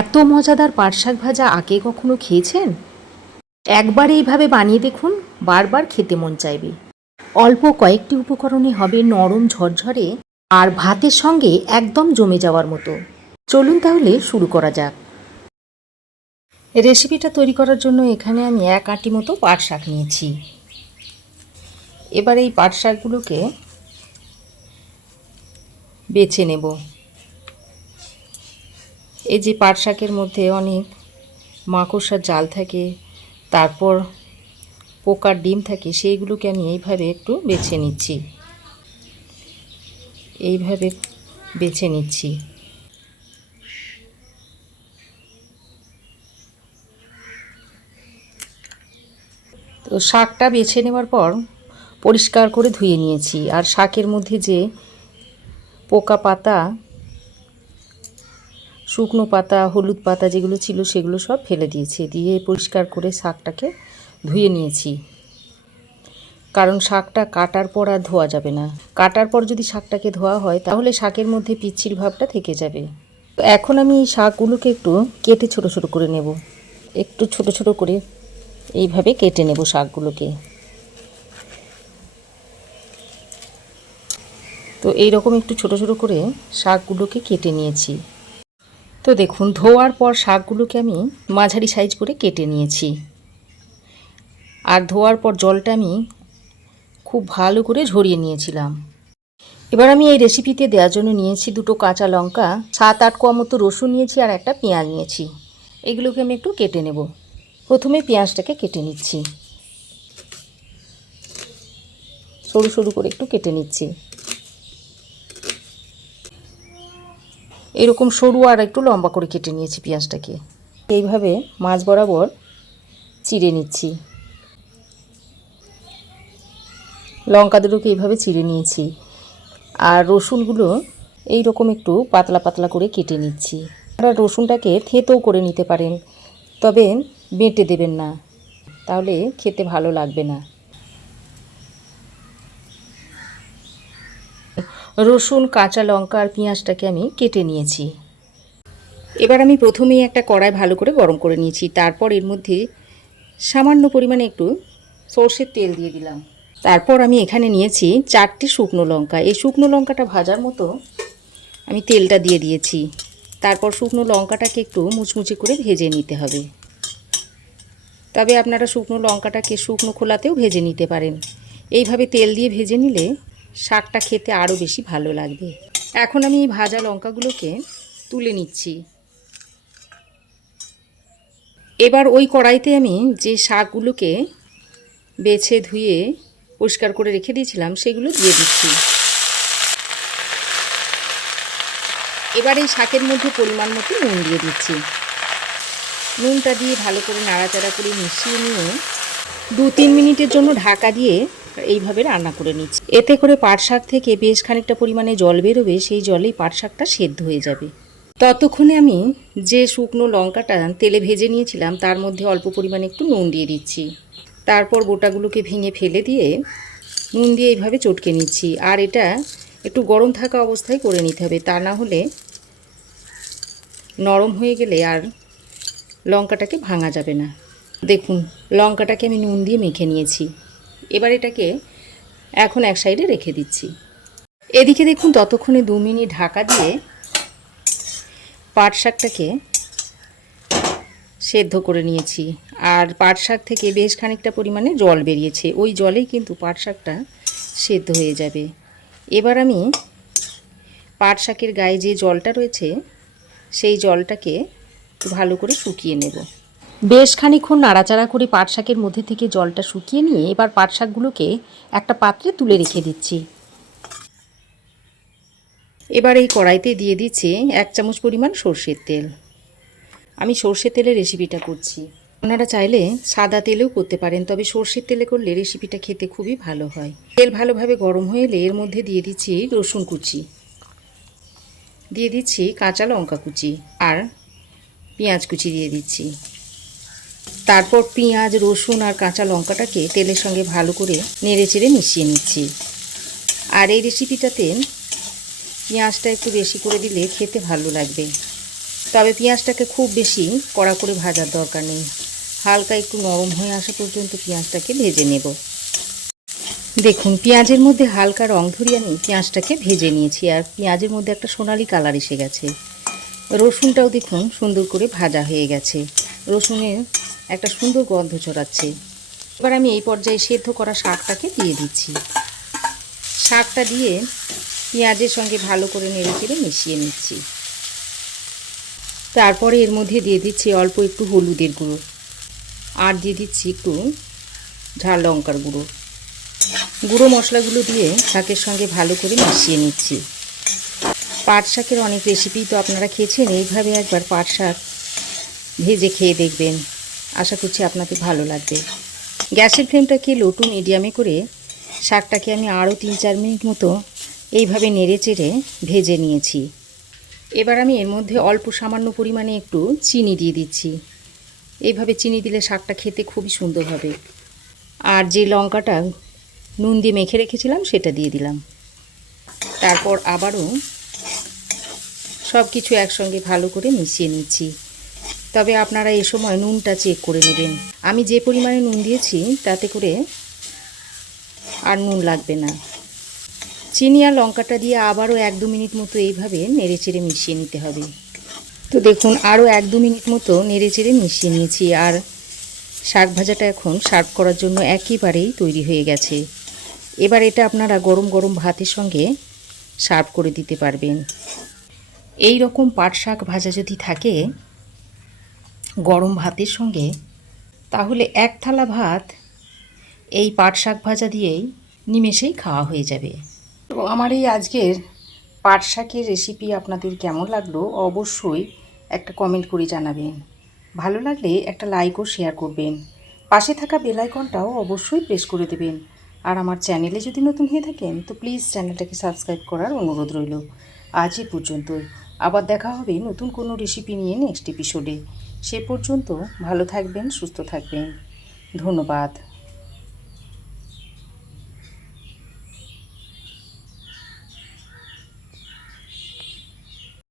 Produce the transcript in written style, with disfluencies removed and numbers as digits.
এত মজাদার পাট শাক ভাজা আগে কখনো খেয়েছেন? একবার এইভাবে বানিয়ে দেখুন, বারবার খেতে মন চাইবে। অল্প কয়েকটি উপকরণে হবে নরম ঝরঝরে আর ভাতের সঙ্গে একদম জমে যাওয়ার মতো। চলুন তাহলে শুরু করা যাক। রেসিপিটা তৈরি করার জন্য এখানে আমি 1 আঁটি মতো পাট শাক নিয়েছি। এবার এই পাট শাকগুলোকে বেছে নেব। এই যে পাট শাকের মধ্যে অনেক মাকড়সার জাল থাকে, তারপর পোকার ডিম থাকে, সেইগুলোকে আমি এইভাবে একটু বেছে নিচ্ছি। এইভাবে বেছে নিচ্ছি। তো শাকটা বেছে নেওয়ার পর পরিষ্কার করে ধুয়ে নিয়েছি। আর শাকের মধ্যে যে পোকা পাতা, শুকনো পাতা, হলুদ পাতা যেগুলো ছিল সেগুলো সব ফেলে দিয়েছি। দিয়ে পরিষ্কার করে শাকটাকে ধুয়ে নিয়েছি। কারণ শাকটা কাটার পর আর ধোয়া যাবে না। কাটার পর যদি শাকটাকে ধোয়া হয় তাহলে শাকের মধ্যে পিচ্ছিল ভাবটা থেকে যাবে। তো এখন আমি এই শাকগুলোকে একটু কেটে ছোট ছোট করে নেব। একটু ছোট ছোট করে এইভাবে কেটে নেব শাকগুলোকে। তো এইরকম একটু ছোট ছোট করে শাকগুলোকে কেটে নিয়েছি। তো দেখুন, ধোয়ার পর শাকগুলোকে আমি মাঝারি সাইজ করে কেটে নিয়েছি। আর ধোয়ার পর জলটা আমি খুব ভালো করে ঝরিয়ে নিয়েছিলাম। এবার আমি এই রেসিপিতে দেওয়ার জন্য নিয়েছি 2টো কাঁচা লঙ্কা, 7-8 কোয়া মতো রসুন নিয়েছি আর একটা পেঁয়াজ নিয়েছি। এগুলোকে আমি একটু কেটে নেব। প্রথমে পেঁয়াজটাকে কেটে নিচ্ছি, সরু সরু করে একটু কেটে নিচ্ছি। এরকম সরু আর একটু লম্বা করে কেটে নিয়েছি পেঁয়াজটাকে। এইভাবে মাঝ বরাবর চিড়ে নিচ্ছি। লঙ্কা দুটোকে এইভাবে চিড়ে নিয়েছি। আর রসুনগুলো এই রকম একটু পাতলা পাতলা করে কেটে নিচ্ছি। আপনারা রসুনটাকে থেঁতোও করে নিতে পারেন, তবে বেটে দেবেন না, তাহলে খেতে ভালো লাগবে না। রসুন, কাঁচা লঙ্কা আর পেঁয়াজটাকে আমি কেটে নিয়েছি। এবার আমি প্রথমেই একটা কড়াই ভালো করে গরম করে নিয়েছি। তারপর এর মধ্যে সামান্য পরিমাণে একটু সর্ষের তেল দিয়ে দিলাম। তারপর আমি এখানে নিয়েছি 4টে শুকনো লঙ্কা। এই শুকনো লঙ্কাটা ভাজার মতো আমি তেলটা দিয়ে দিয়েছি। তারপর শুকনো লঙ্কাটাকে একটু মুচমুচে করে ভেজে নিতে হবে। তবে আপনারা শুকনো লঙ্কাটাকে শুকনো খোলাতেও ভেজে নিতে পারেন। এইভাবে তেল দিয়ে ভেজে নিলে শাকটা খেতে আরও বেশি ভালো লাগবে। এখন আমি এই ভাজা লঙ্কাগুলোকে তুলে নিচ্ছি। এবার ওই কড়াইতে আমি যে শাকগুলোকে বেছে ধুয়ে পরিষ্কার করে রেখে দিয়েছিলাম সেগুলো দিয়ে দিচ্ছি। এবার এই শাকের মধ্যে পরিমাণ মতো নুন দিয়ে দিচ্ছি। নুনটা দিয়ে ভালো করে নাড়াচাড়া করে মিশিয়ে নিয়ে 2-3 মিনিটের জন্য ঢাকা দিয়ে এইভাবে রান্না করে নিচ্ছি। এতে করে পাট শাক থেকে বেশ খানিকটা পরিমাণে জল বেরোবে, সেই জলেই পাট শাকটা সেদ্ধ হয়ে যাবে। ততক্ষণে আমি যে শুকনো লঙ্কাটা তেলে ভেজে নিয়েছিলাম তার মধ্যে অল্প পরিমাণে একটু নুন দিয়ে দিচ্ছি। তারপর গোটাগুলোকে ভেঙে ফেলে দিয়ে নুন দিয়ে এইভাবে চটকে নিচ্ছি। আর এটা একটু গরম থাকা অবস্থায় করে নিতে হবে, তা না হলে নরম হয়ে গেলে আর লঙ্কাটাকে ভাঙা যাবে না। দেখুন, লঙ্কাটাকে আমি নুন দিয়ে মেখে নিয়েছি। এবার এটাকে এখন এক সাইডে রেখে দিচ্ছি। এদিকে দেখুন, ততক্ষণে 2 মিনিট ঢাকা দিয়ে পাট শাকটাকে সেদ্ধ করে নিয়েছি। আর পাট শাক থেকে বেশ খানিকটা পরিমাণে জল বেরিয়েছে, ওই জলেই কিন্তু পাট শাকটা সেদ্ধ হয়ে যাবে। এবার আমি পাট শাকের গায়ে যে জলটা রয়েছে সেই জলটাকে ভালো করে শুকিয়ে নেব। বেশ খানিকক্ষণ নাড়াচাড়া করে পাট শাকের মধ্যে থেকে জলটা শুকিয়ে নিয়ে এবার পাট শাকগুলোকে একটা পাত্রে তুলে রেখে দিচ্ছি। এবার এই কড়াইতে দিয়ে দিচ্ছি 1 চামচ পরিমাণ সর্ষের তেল। আমি সর্ষের তেলের রেসিপিটা করছি। আপনারা চাইলে সাদা তেলেও করতে পারেন, তবে সর্ষের তেলে করলে রেসিপিটা খেতে খুবই ভালো হয়। তেল ভালোভাবে গরম হয়ে এলে এর মধ্যে দিয়ে দিচ্ছি রসুন কুচি, দিয়ে দিচ্ছি কাঁচা লঙ্কা কুচি আর পেঁয়াজ কুচি দিয়ে দিচ্ছি। তারপর পেঁয়াজ, রসুন আর কাঁচা লঙ্কাটাকে তেলের সঙ্গে ভালো করে নেড়েচেড়ে মিশিয়ে নিচ্ছি। আর এই রেসিপিটাতে পেঁয়াজটা একটু বেশি করে দিলে খেতে ভালো লাগবে। তবে পেঁয়াজটাকে খুব বেশি কড়া করে ভাজার দরকার নেই, হালকা একটু নরম হয়ে আসা পর্যন্ত পেঁয়াজটাকে ভেজে নেব। দেখুন পেঁয়াজের মধ্যে হালকা রং ধরিয়ে আমি পেঁয়াজটাকে ভেজে নিয়েছি, আর পেঁয়াজের মধ্যে একটা সোনালি কালার এসে গেছে। রসুনটাও দেখুন সুন্দর করে ভাজা হয়ে গেছে, রসুনের একটা সুন্দর গন্ধ ছড়াচ্ছে। এবার আমি এই পর্যায়ে সেদ্ধ করা শাকটাকে দিয়ে দিচ্ছি। শাকটা দিয়ে পেঁয়াজের সঙ্গে ভালো করে নেড়েচেড়ে মিশিয়ে নিচ্ছি। তারপরে এর মধ্যে দিয়ে দিচ্ছি অল্প একটু হলুদের গুঁড়ো, আর দিয়ে দিচ্ছি একটু ঝাল লঙ্কার গুঁড়ো। গুঁড়ো মশলাগুলো দিয়ে শাকের সঙ্গে ভালো করে মিশিয়ে নিচ্ছি। পাট শাকের অনেক রেসিপি তো আপনারা খেয়েছেন, এইভাবে একবার পাট শাক ভেজে খেয়ে দেখবেন, আশা করছি আপনাদের ভালো লাগবে। গ্যাসের ফ্লেমটাকে লো টু মিডিয়ামে করে শাকটাকে আমি আরও 3-4 মিনিট মতো এইভাবে নেড়ে চেড়ে ভেজে নিয়েছি। এবার আমি এর মধ্যে অল্প সামান্য পরিমাণে একটু চিনি দিয়ে দিচ্ছি। এইভাবে চিনি দিলে শাকটা খেতে খুবই সুন্দর হবে। আর যে লঙ্কাটা নুন দিয়ে মেখে রেখেছিলাম সেটা দিয়ে দিলাম। তারপর আবারও সব কিছু একসঙ্গে ভালো করে মিশিয়ে নিচ্ছি। তবে আপনারা এই সময় নুনটা চেক করে নেবেন। আমি যে পরিমাণে নুন দিয়েছি তাতে করে আর নুন লাগবে না। চিনি আর লঙ্কাটা দিয়ে আবারও 1-2 মিনিট মতো এইভাবে নেড়েচেড়ে মিশিয়ে নিতে হবে। তো দেখুন আরও 1-2 মিনিট মতো নেড়েচেড়ে মিশিয়ে নিয়েছি, আর শাক ভাজাটা এখন সার্ভ করার জন্য একেবারেই তৈরি হয়ে গেছে। এবার এটা আপনারা গরম গরম ভাতের সঙ্গে সার্ভ করে দিতে পারবেন। এই রকম পাট শাক ভাজা যদি থাকে গরম ভাতের সঙ্গে, তাহলে এক থালা ভাত এই পাট শাক ভাজা দিয়েই নিমেষেই খাওয়া হয়ে যাবে। তো আমার এই আজকের পাট শাকের রেসিপি আপনাদের কেমন লাগলো অবশ্যই একটা কমেন্ট করে জানাবেন। ভালো লাগলে একটা লাইক ও শেয়ার করবেন। পাশে থাকা বেল আইকনটাও অবশ্যই প্রেস করে দেবেন। আর আমার চ্যানেলে যদি নতুন হয়ে থাকেন তো প্লিজ চ্যানেলটাকে সাবস্ক্রাইব করার অনুরোধ রইল। আজ এই পর্যন্তই, আবার দেখা হবে নতুন কোনো রেসিপি নিয়ে নেক্সট এপিসোডে। সে পর্যন্ত ভালো থাকবেন, সুস্থ থাকবেন। ধন্যবাদ।